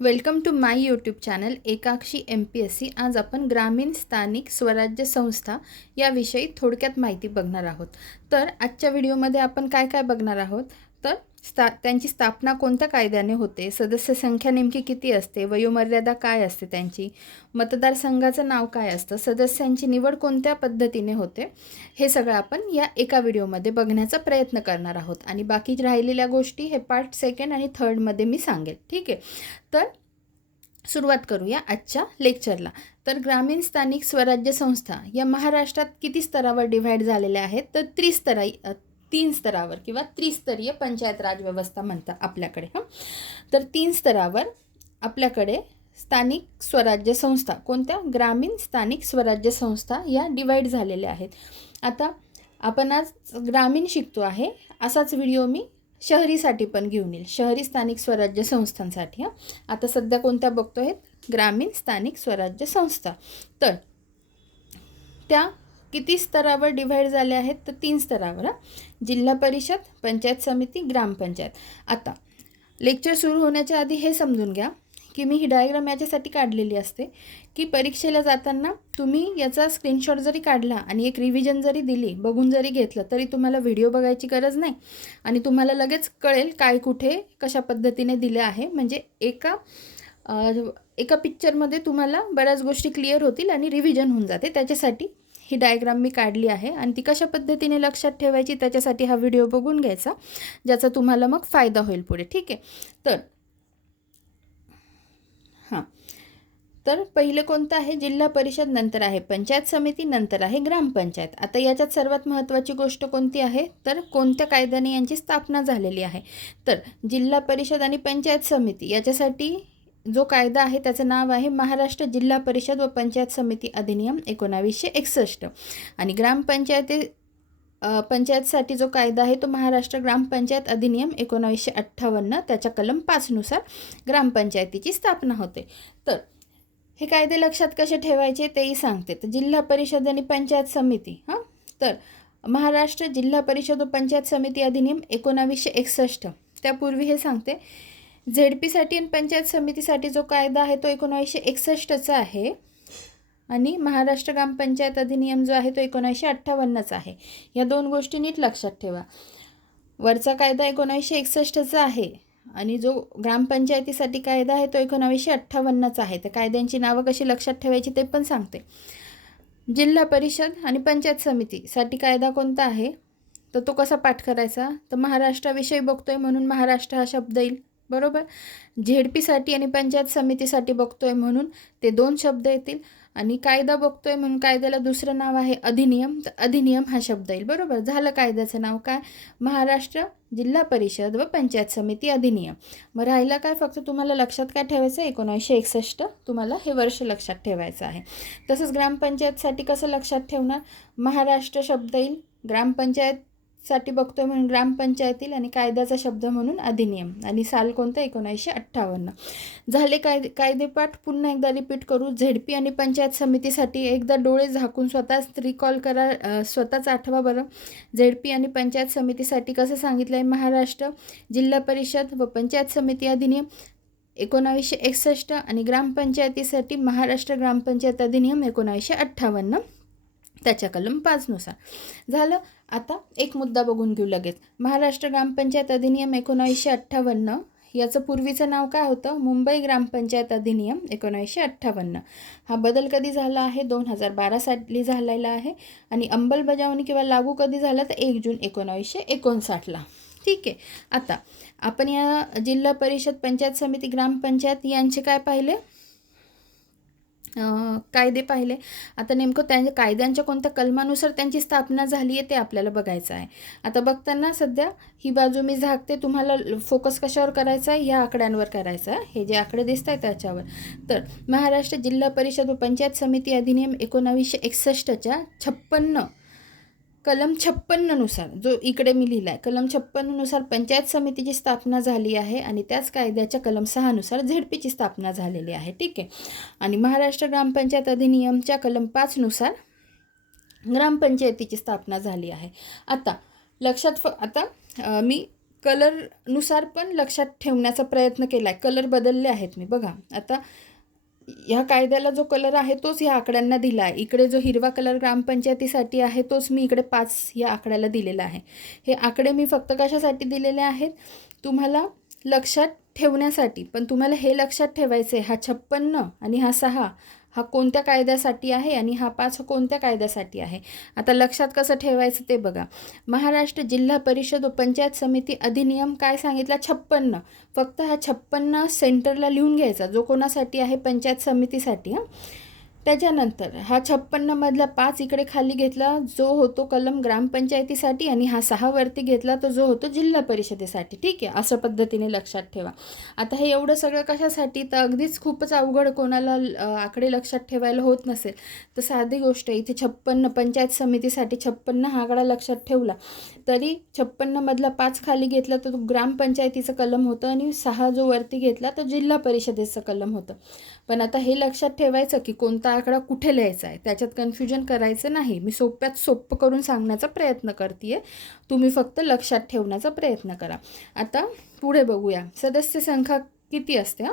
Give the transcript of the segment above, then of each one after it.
Welcome to my YouTube channel Ekakshi M P S C आज आपण ग्रामीण स्थानिक स्वराज्य संस्था याविषयी थोडक्यात माहिती बघणार आहोत. तर आजच्या व्हिडिओमध्ये आपण काय काय बघणार आहोत? तर स्था त्यांची स्थापना कोणत्या कायद्याने होते? सदस्य संख्या नेमकी किती असते? वयोमर्यादा काय असते त्यांची? मतदारसंघाचं नाव काय असतं? सदस्यांची निवड कोणत्या पद्धतीने होते? हे सगळं आपण या एका व्हिडिओमध्ये बघण्याचा प्रयत्न करणार आहोत. आणि बाकी राहिलेल्या गोष्टी हे पार्ट सेकंड आणि थर्डमध्ये मी सांगेल. ठीक आहे? तर सुरुवात करूया आजच्या लेक्चरला तर ग्रामीण स्थानिक स्वराज्य संस्था या महाराष्ट्रात किती स्तरावर डिव्हाइड झालेल्या आहेत? तर त्रिस्तराई तीन स्तरावर किंवा त्रिस्तरीय पंचायत राज व्यवस्था म्हणतात आपल्याकडे हां? तर तीन स्तरावर आपल्याकडे स्थानिक स्वराज्य संस्था कोणत्या? ग्रामीण स्थानिक स्वराज्य संस्था या डिवाईड झालेल्या आहेत. आता आपण आज ग्रामीण शिकतो आहे असाच व्हिडिओ मी शहरीसाठी पण घेऊन येईल. शहरी स्थानिक स्वराज्य संस्थांसाठी हां? आता सध्या कोणत्या बघतो आहेत ग्रामीण स्थानिक स्वराज्य संस्था. तर त्या किती स्तरावर डिव्हाइड झाले आहेत? तर तीन स्तरावर हां. जिल्हा परिषद पंचायत समिती ग्रामपंचायत आता लेक्चर सुरू होण्याच्या आधी हे समजून घ्या की मी ही डायग्राम याच्यासाठी काढलेली असते की परीक्षेला जाताना तुम्ही याचा स्क्रीनशॉट जरी काढला आणि एक रिव्हिजन जरी दिली बघून जरी घेतलं तरी तुम्हाला व्हिडिओ बघायची गरज नाही. आणि तुम्हाला लगेच कळेल काय कुठे कशा पद्धतीने दिलं आहे. म्हणजे एका एका पिक्चरमध्ये तुम्हाला बऱ्याच गोष्टी क्लिअर होतील आणि रिव्हिजन होऊन जाते. त्याच्यासाठी ही डायग्राम मी काढली आहे आणि ती कशा पद्धतीने लक्षात ठेवायची त्याच्यासाठी हा व्हिडिओ बघून घ्यायचा ज्याचा तुम्हाला मग फायदा होईल पुढे. ठीक आहे? तर हां. तर पहिलं कोणतं आहे? जिल्हा परिषद नंतर आहे पंचायत समिती नंतर आहे ग्रामपंचायत आता याच्यात सर्वात महत्त्वाची गोष्ट कोणती आहे? तर कोणत्या कायद्याने यांची स्थापना झालेली आहे? तर जिल्हा परिषद आणि पंचायत समिती याच्यासाठी जो कायदा आहे त्याचं नाव आहे महाराष्ट्र जिल्हा परिषद व पंचायत समिती अधिनियम एकोणावीसशे एकसष्ट. आणि ग्रामपंचायती पंचायतसाठी जो कायदा आहे तो महाराष्ट्र ग्रामपंचायत अधिनियम एकोणावीसशे अठ्ठावन्न. त्याच्या कलम पाचनुसार ग्रामपंचायतीची स्थापना होते. तर हे कायदे लक्षात कसे ठेवायचे तेही सांगते. तर जिल्हा परिषद आणि पंचायत समिती हां? तर महाराष्ट्र जिल्हा परिषद व पंचायत समिती अधिनियम एकोणावीसशे एकसष्ट. त्यापूर्वी हे सांगते. झेड पीसाठी आणि पंचायत समितीसाठी जो कायदा आहे तो एकोणावीसशे एकसष्टचा आहे. आणि महाराष्ट्र ग्रामपंचायत अधिनियम जो आहे तो एकोणीसशे अठ्ठावन्नचा आहे. या दोन गोष्टी नीट लक्षात ठेवा. वरचा कायदा एकोणीसशे एकसष्टचा आहे आणि जो ग्रामपंचायतीसाठी कायदा आहे तो एकोणावीसशे अठ्ठावन्नचा आहे. तर कायद्यांची नावं कशी लक्षात ठेवायची ते पण सांगते. जिल्हा परिषद आणि पंचायत समितीसाठी कायदा कोणता आहे? तर तो कसा पाठ करायचा? तर महाराष्ट्राविषयी बघतोय म्हणून महाराष्ट्र हा शब्द येईल. बरोबर? झेडपीसाठी आणि पंचायत समितीसाठी बघतोय म्हणून ते दोन शब्द येतील. आणि कायदा बघतोय म्हणून कायद्याला दुसरं नाव आहे अधिनियम. तर अधिनियम हा शब्द येईल. बरोबर? झालं कायद्याचं नाव काय? महाराष्ट्र जिल्हा परिषद व पंचायत समिती अधिनियम. मग राहिला काय? फक्त तुम्हाला लक्षात काय ठेवायचं आहे? एकोणीसशे एकसष्ट तुम्हाला हे वर्ष लक्षात ठेवायचं आहे. तसंच ग्रामपंचायतसाठी कसं लक्षात ठेवणार? महाराष्ट्र शब्द येईल. ग्रामपंचायत साठी बघतोय म्हणून ग्रामपंचायतील आणि कायद्याचा शब्द म्हणून अधिनियम. आणि साल कोणतं? एकोणीसशे अठ्ठावन्न. झाले कायदे कायदेपाठ पुन्हा एकदा रिपीट करू. झेडपी आणि पंचायत समितीसाठी एकदा डोळे झाकून स्वतःच रिकॉल करा. स्वतःच आठवा बरं. झेडपी आणि पंचायत समितीसाठी कसं सांगितलं आहे महाराष्ट्र जिल्हा परिषद व पंचायत समिती अधिनियम? एकोणावीसशे एकसष्ट आणि ग्रामपंचायतीसाठी महाराष्ट्र ग्रामपंचायत अधिनियम एकोणावीसशे अठ्ठावन्न. त्याच्या कलम पाचनुसार. झालं? आता एक मुद्दा बघून घेऊ लगेच. महाराष्ट्र ग्रामपंचायत अधिनियम एकोणावीसशे अठ्ठावन्न याचं पूर्वीचं नाव काय होतं? मुंबई ग्रामपंचायत अधिनियम एकोणावीसशे अठ्ठावन्न. हा बदल कधी झाला आहे? दोन हजार बारा साली झालेला आहे आणि अंमलबजावणी किंवा लागू कधी झाला? तर एक जून एकोणावीसशे एकोणसाठला. ठीक आहे. आता आपण या जिल्हा परिषद पंचायत समिती ग्रामपंचायत यांचे काय पाहिले? कायदे पाहिले. आता नेमकं त्या कायद्यांच्या कोणत्या कलमानुसार त्यांची स्थापना झाली आहे ते आपल्याला बघायचं आहे. आता बघताना सध्या ही बाजू मी झाकते तुम्हाला फोकस कशावर करायचा आहे? ह्या आकड्यांवर करायचा आहे. हे जे आकडे दिसत आहेत त्याच्यावर. तर महाराष्ट्र जिल्हा परिषद व पंचायत समिती अधिनियम एकोणावीसशे एकसष्टच्या छप्पन्न कलम छप्पन्ननुसार जो इकडे मी लिहिला आहे कलम छप्पन्ननुसार पंचायत समितीची स्थापना झाली आहे आणि त्याच कायद्याच्या कलम सहानुसार झेडपीची स्थापना झालेली आहे. ठीक आहे? आणि महाराष्ट्र ग्रामपंचायत अधिनियमच्या कलम पाचनुसार ग्रामपंचायतीची स्थापना झाली आहे. आता लक्षात फ आता मी कलरनुसार पण लक्षात ठेवण्याचा प्रयत्न केला आहे कलर बदलले आहेत मी. बघा आता ह्या कायद्याला जो कलर आहे तोच ह्या आकड्यांना दिला आहे. इकडे जो हिरवा कलर ग्रामपंचायतीसाठी आहे तोच मी इकडे पाच या आकड्याला दिलेला आहे. हे आकडे मी फक्त कशासाठी दिलेले आहेत? तुम्हाला लक्षात ठेवण्यासाठी. पण तुम्हाला हे लक्षात ठेवायचं आहे हा छप्पन्न आणि हा सहा. हा कोणत्या कायद्यासाठी आहे आणि हा पाच कोणत्या कायद्यासाठी आहे? आता लक्षात कसं ठेवायचं ते बघा. महाराष्ट्र जिल्हा परिषद व पंचायत समिती अधिनियम काय सांगितला? छप्पन्न. फक्त हा छप्पन्न सेंटरला लिहून घ्यायचा. जो कोणासाठी आहे? पंचायत समितीसाठी हां. त्याच्यानंतर हा छप्पन्नमधला पाच इकडे खाली घेतला जो होतो कलम ग्रामपंचायतीसाठी आणि हा सहा वरती घेतला तो जो होतो जिल्हा परिषदेसाठी. ठीक आहे असं पद्धतीने लक्षात ठेवा. आता हे एवढं सगळं कशासाठी? तर अगदीच खूपच अवघड कोणाला आकडे लक्षात ठेवायला होत नसेल. तर साधी गोष्ट इथे छप्पन्न पंचायत समितीसाठी छप्पन्न हा आकडा लक्षात ठेवला. तरी छप्पन्नमधला पाच खाली घेतला तर तो ग्रामपंचायतीचं कलम होतं आणि सहा जो वरती घेतला तो जिल्हा परिषदेचं कलम होतं. पण आता हे लक्षात ठेवायचं की कोणता आकडा कुठे लिहायचा आहे? त्याच्यात कन्फ्युजन करायचं नाही. मी सोप्यात सोपं करून सांगण्याचा प्रयत्न करते तुम्ही फक्त लक्षात ठेवण्याचा प्रयत्न करा. आता पुढे बघूया. सदस्य संख्या किती असते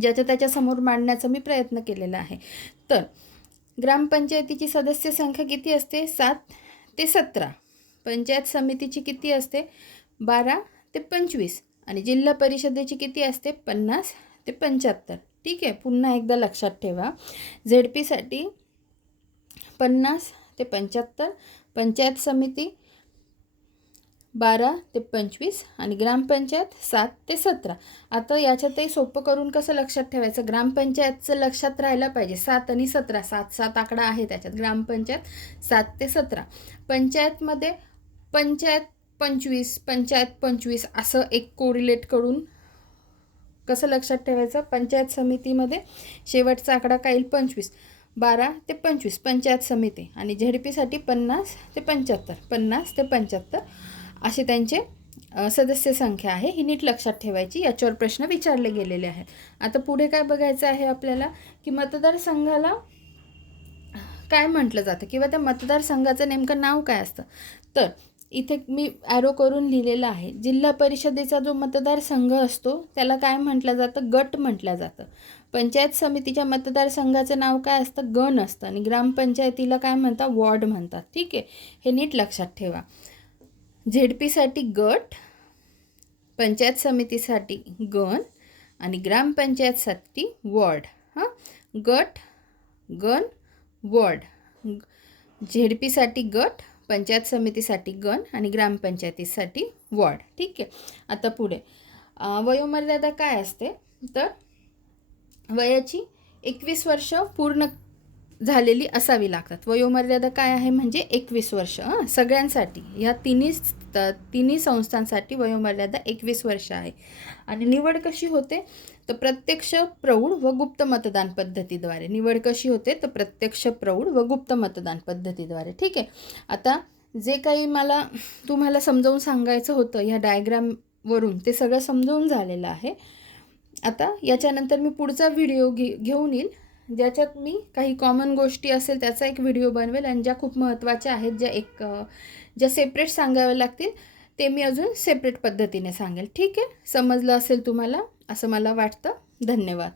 ज्याच्या त्याच्यासमोर मांडण्याचा मी प्रयत्न केलेला आहे. तर ग्रामपंचायतीची सदस्य संख्या किती असते? सात ते सतरा. पंचायत समितीची किती असते? बारा ते पंचवीस. आणि जिल्हा परिषदेची किती असते? पन्नास ते पंच्याहत्तर. ठीक आहे. पुन्हा एकदा लक्षात ठेवा. झेड पीसाठी पन्नास ते पंच्याहत्तर पंचायत समिती बारा ते पंचवीस आणि ग्रामपंचायत सात ते सतरा. आता याच्यातही सोपं करून कसं लक्षात ठेवायचं? ग्रामपंचायतचं लक्षात राहायला पाहिजे. सात आणि सतरा. सात सात आकडा आहे त्याच्यात. ग्रामपंचायत सात ते सतरा. पंचायतमध्ये पंचायत पंचवीस पंचायत पंचवीस असं एक कोरिलेट करून कसं लक्षात ठेवायचं? पंचायत समितीमध्ये शेवटचा आकडा काय येईल पंचवीस. बारा ते पंचवीस पंचायत समिती. आणि झेडपीसाठी पन्नास ते पंच्याहत्तर पन्नास ते पंच्याहत्तर असे त्यांचे सदस्य संख्या आहे. ही नीट लक्षात ठेवायची. याच्यावर प्रश्न विचारले गेलेले आहेत. आता पुढे काय बघायचं आहे आपल्याला? की मतदारसंघाला काय म्हटलं जातं? किंवा त्या मतदारसंघाचं नेमकं नाव काय असतं? तर इथे मी ॲरो करून लिहिलेलं आहे. जिल्हा परिषदेचा जो मतदारसंघ असतो त्याला काय म्हटलं जातं? गट म्हटलं जातं. पंचायत समितीच्या मतदारसंघाचं नाव काय असतं? गण असतं. आणि ग्रामपंचायतीला काय म्हणतात? वॉर्ड म्हणतात. ठीक आहे? हे नीट लक्षात ठेवा. झेडपीसाठी गट पंचायत समितीसाठी गण आणि ग्रामपंचायतसाठी वॉर्ड. हां? गट गण वॉर्ड. झेडपीसाठी गट पंचायत समितीसाठी गण आणि ग्रामपंचायतीसाठी वॉर्ड. ठीक आहे? आता पुढे. वयोमर्यादा काय असते? तर वयाची एकवीस वर्ष पूर्ण झालेली असावी लागतात. वयोमर्यादा काय आहे? म्हणजे एकवीस वर्ष. सगळ्यांसाठी. ह्या तिन्ही त- तिन्ही संस्थांसाठी वयोमर्यादा एकवीस वर्ष आहे. आणि निवड कशी होते? तर प्रत्यक्ष प्रौढ व गुप्त मतदान पद्धतीद्वारे. निवड कशी होते? तर प्रत्यक्ष प्रौढ व गुप्त मतदान पद्धतीद्वारे. ठीक आहे? आता जे काही मला तुम्हाला समजावून सांगायचं होतं ह्या डायग्रामवरून ते सगळं समजावून झालेलं आहे. आता याच्यानंतर मी पुढचा व्हिडिओ घे घेऊन येईल. ज्याच्यात मी काही कॉमन गोष्टी असेल त्याचा एक व्हिडिओ बनवेल आणि ज्या खूप महत्त्वाच्या आहेत ज्या एक ज्या सेपरेट सांगाव्या लागतील ते मी अजून सेपरेट पद्धतीने सांगेल. ठीक आहे? समजलं असेल तुम्हाला? असं मला वाटतं. धन्यवाद.